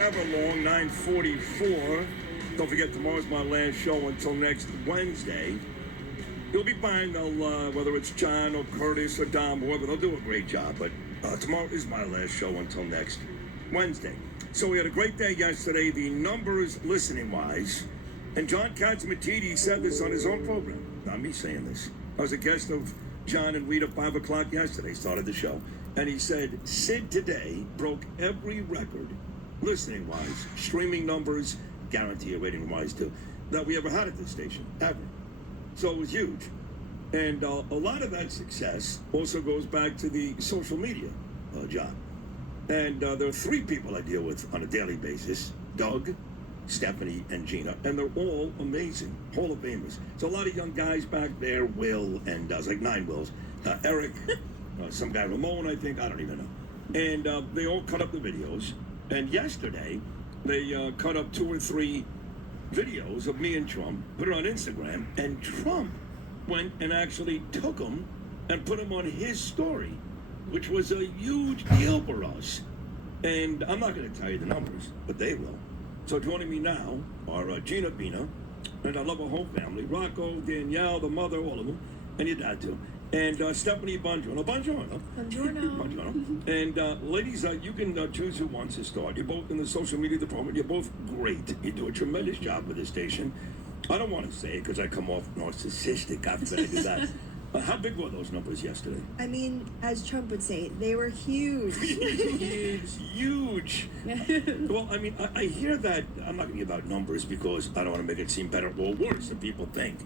ever long, 9:44. Don't forget, tomorrow's my last show until next Wednesday. You'll be fine. They'll, whether it's John or Curtis or Dom, whoever, they'll do a great job. But tomorrow is my last show until next Wednesday. So we had a great day yesterday, the numbers listening-wise. And John Katzmatidi said this on his own program. Not me saying this. I was a guest of John and Rita 5 o'clock yesterday, started the show. And he said, Sid today broke every record, listening-wise, streaming numbers, guarantee rating-wise too, that we ever had at this station, ever. So it was huge. And a lot of that success also goes back to the social media job. And there are 3 people I deal with on a daily basis, Doug, Stephanie, and Gina, and they're all amazing, Hall of Famers. So a lot of young guys back there, Will, and it's like 9 Wills, Eric, some guy, Ramon, I think, I don't even know. And they all cut up the videos. And yesterday, they cut up 2 or 3 videos of me and Trump, put it on Instagram, and Trump went and actually took them and put them on his story, which was a huge deal for us. And I'm not going to tell you the numbers, but they will. So joining me now are Gina, Bina, and I love our whole family, Rocco, Danielle, the mother, all of them, and your dad too. And Stephanie Bongiorno. Bongiorno. Bongiorno. Bongiorno. And ladies, you can choose who wants to start. You're both in the social media department. You're both great. You do a tremendous job with this station. I don't want to say it because I come off narcissistic after I do that. How big were those numbers yesterday? I mean, as Trump would say, they were huge. Huge. Well, I mean, I hear that. I'm not going to give out numbers because I don't want to make it seem better or worse than people think.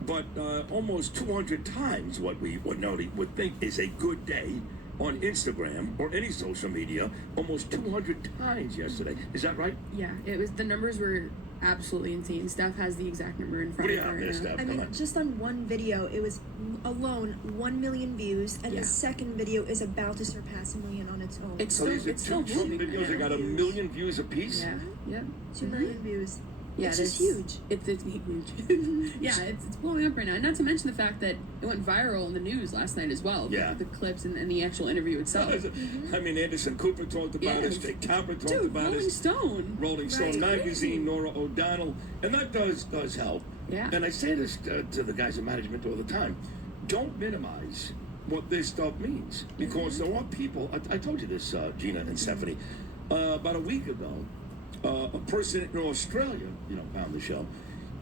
But almost 200 times what nobody would think is a good day on Instagram or any social media. Almost 200 times yesterday. Is that right? Yeah, it was. The numbers were absolutely insane. Steph has the exact number in front of her. What do you have there, Steph? I mean, just on one video, it was alone 1 million views, and the second video is about to surpass 1 million on its own. It's still moving. Videos that got 1 million views apiece. Yeah, yeah. 2 million views. Yeah, it's just huge. It's huge. Yeah, it's blowing up right now. And not to mention the fact that it went viral in the news last night as well. Yeah. The clips and the actual interview itself. I mean, Anderson Cooper talked about it. Jake Tapper talked about it. Rolling Stone magazine, Nora O'Donnell. And that does help. Yeah. And I say this to the guys in management all the time. Don't minimize what this stuff means. Because there are people, I told you this, Gina and Stephanie, about a week ago, a person in Australia, found the show,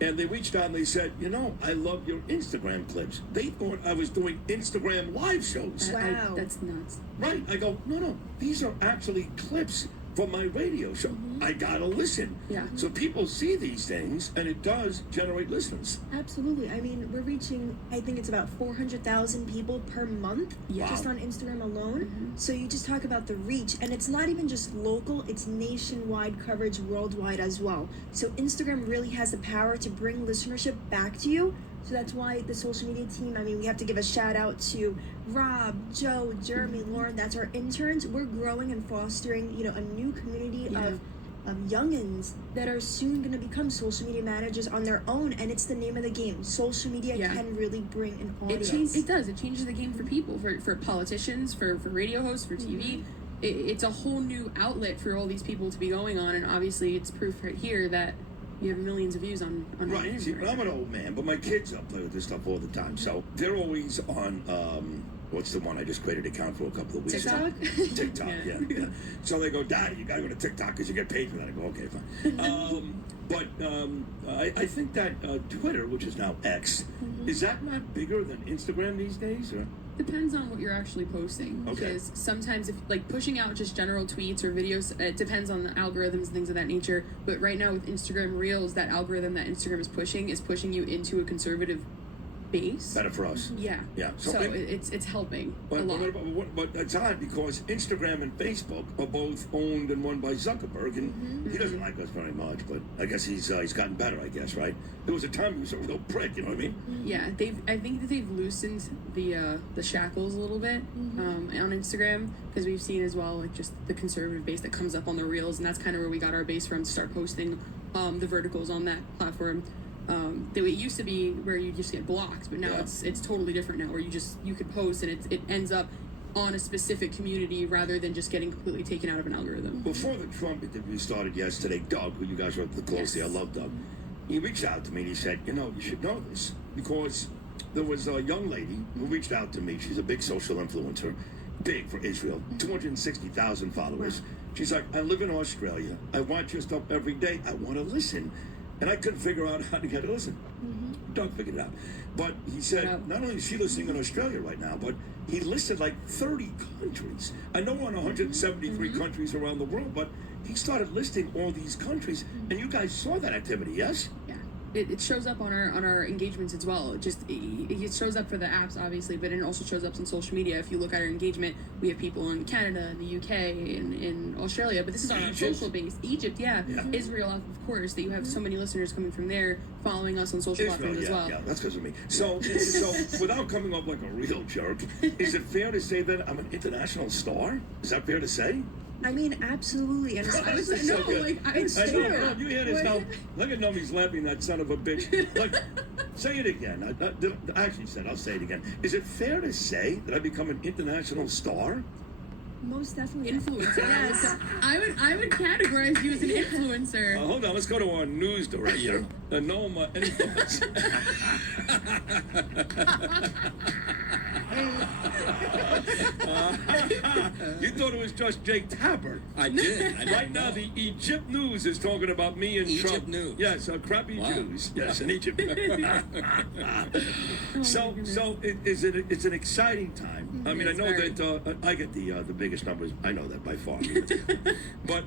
and they reached out and they said, I love your Instagram clips. They thought I was doing Instagram live shows. Wow. That's nuts. Right. I go, no, these are actually clips from my radio show. I gotta listen. Yeah. So people see these things, and it does generate listeners. Absolutely. I mean, we're reaching, I think it's about 400,000 people per month just on Instagram alone. So you just talk about the reach, and it's not even just local, it's nationwide coverage worldwide as well. So Instagram really has the power to bring listenership back to you. So that's why the social media team, I mean, we have to give a shout out to Rob, Joe, Jeremy, Lauren. That's our interns. We're growing and fostering, a new community of youngins that are soon going to become social media managers on their own. And it's the name of the game. Social media can really bring an audience. It does. It changes the game for people, for politicians, for radio hosts, for TV. It's a whole new outlet for all these people to be going on. And obviously it's proof right here that you have millions of views on Right. See, I'm an old man, but my kids play with this stuff all the time. So they're always on, what's the one I just created an account for a couple of weeks TikTok? TikTok, yeah. So they go, Daddy, you got to go to TikTok because you get paid for that. I go, okay, fine. But I think that Twitter, which is now X, is that not bigger than Instagram these days? Or? Depends on what you're actually posting. Okay. Because sometimes, if pushing out just general tweets or videos, it depends on the algorithms and things of that nature. But right now with Instagram Reels, that algorithm that Instagram is pushing you into a conservative base. Better for us. Yeah. Yeah. So it's helping a lot. But it's odd because Instagram and Facebook are both owned and run by Zuckerberg, and he doesn't like us very much. But I guess he's gotten better. I guess, right? There was a time he was a real prick. You know what I mean? Yeah. I think that they've loosened the shackles a little bit on Instagram, because we've seen as well just the conservative base that comes up on the reels, and that's kind of where we got our base from to start posting the verticals on that platform. It used to be where you just get blocked, but now it's totally different now, where you could post and it ends up on a specific community rather than just getting completely taken out of an algorithm. Before the Trump interview started yesterday, Doug, who you guys work with closely, Yes. I love Doug, he reached out to me and he said, you know, you should know this because there was a young lady who reached out to me. She's a big social influencer, big for Israel, 260,000 followers. She's like, I live in Australia. I watch your stuff every day. I want to listen. And I couldn't figure out how to get her to listen. Doug figured it out. But he said, not only is she listening in Australia right now, but he listed like 30 countries. I know we're on 173 countries around the world, but he started listing all these countries. And you guys saw that activity, yes? Yeah, it shows up on our engagements as well. It shows up for the apps, obviously, but it also shows up on social media. If you look at our engagement, we have people in Canada, in the UK, in Australia, but this is on our social base. Egypt, yeah. Israel, of course, that you have so many listeners coming from there following us on social platforms as well. Yeah, that's because of me. So without coming up like a real jerk, is it fair to say that I'm an international star? Is that fair to say? I mean, absolutely. And I was like, So no, good. like, It's I know, true. no, you hear this now. Look at Nummy's laughing, that son of a bitch. Like, say it again. I actually said, I'll say it again. Is it fair to say that I become an international star? Most definitely. influencer. Yes. I would categorize you as an influencer. Hold on, let's go to our news director. Noma Influence. You thought it was just Jake Tapper. I did. Right now, the Egypt News is talking about me and Egypt Trump. News. Yes, crappy Wow. Jews. Yes, in Egypt. It's an exciting time. I mean, I It's know very. that I get the biggest numbers. I know that by far. but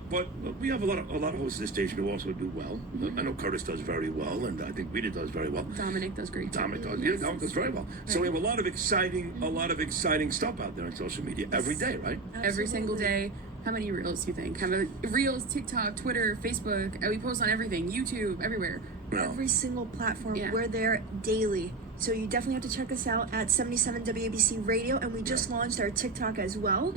we have a lot of hosts at this station who also do well. I know Curtis does very well, and I think Bina does very well. Dominic does great. too. Dominic does. Yeah, Dominic does very well. So we have a lot of exciting stuff out there on social media every day, right? Every single day. How many reels do you think? How many reels? TikTok, Twitter, Facebook. We post on everything. YouTube, everywhere. No. Every single platform. Yeah. We're there daily. So you definitely have to check us out at 77 WABC Radio, and we just launched our TikTok as well.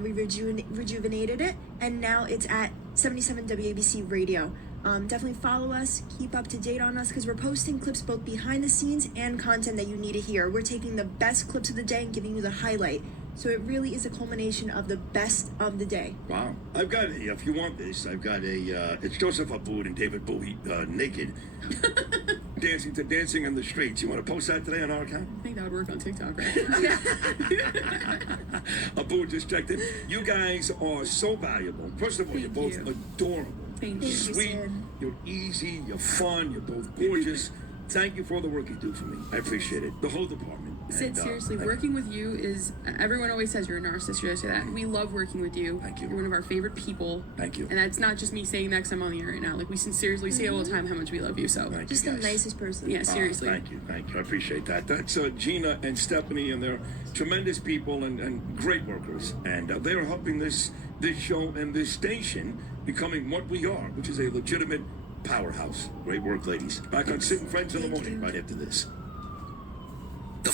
We rejuvenated it, and now it's at 77 WABC Radio. Definitely follow us, keep up to date on us, because we're posting clips both behind the scenes and content that you need to hear. We're taking the best clips of the day and giving you the highlight. So it really is a culmination of the best of the day. Wow. I've got if you want this, I've got it's Joseph Abboud and David Bowie naked dancing in the streets. You want to post that today on our account? I think that would work on TikTok, right? Abboud just checked in. You guys are so valuable. First of all, you're both Thank you. adorable. Thank you. Sweet, Sid. you're easy, you're fun, you're both gorgeous. Thank you for all the work you do for me. I appreciate it. The whole department. Sid, And, seriously, working with you is. Everyone always says you're a narcissist. You always say that. We love working with you. Thank you. You're one of our favorite people. Thank you. And that's not just me saying that because I'm on the air right now. Like, we sincerely say all the time how much we love you. So, Thank Just you the guys. nicest person. yeah, seriously. Thank you. I appreciate that. That's Gina and Stephanie, and they're tremendous people and great workers. And they're helping this show and this station becoming what we are, which is a legitimate powerhouse. Great work, ladies. Back on Sit and Friends in the morning, right after this.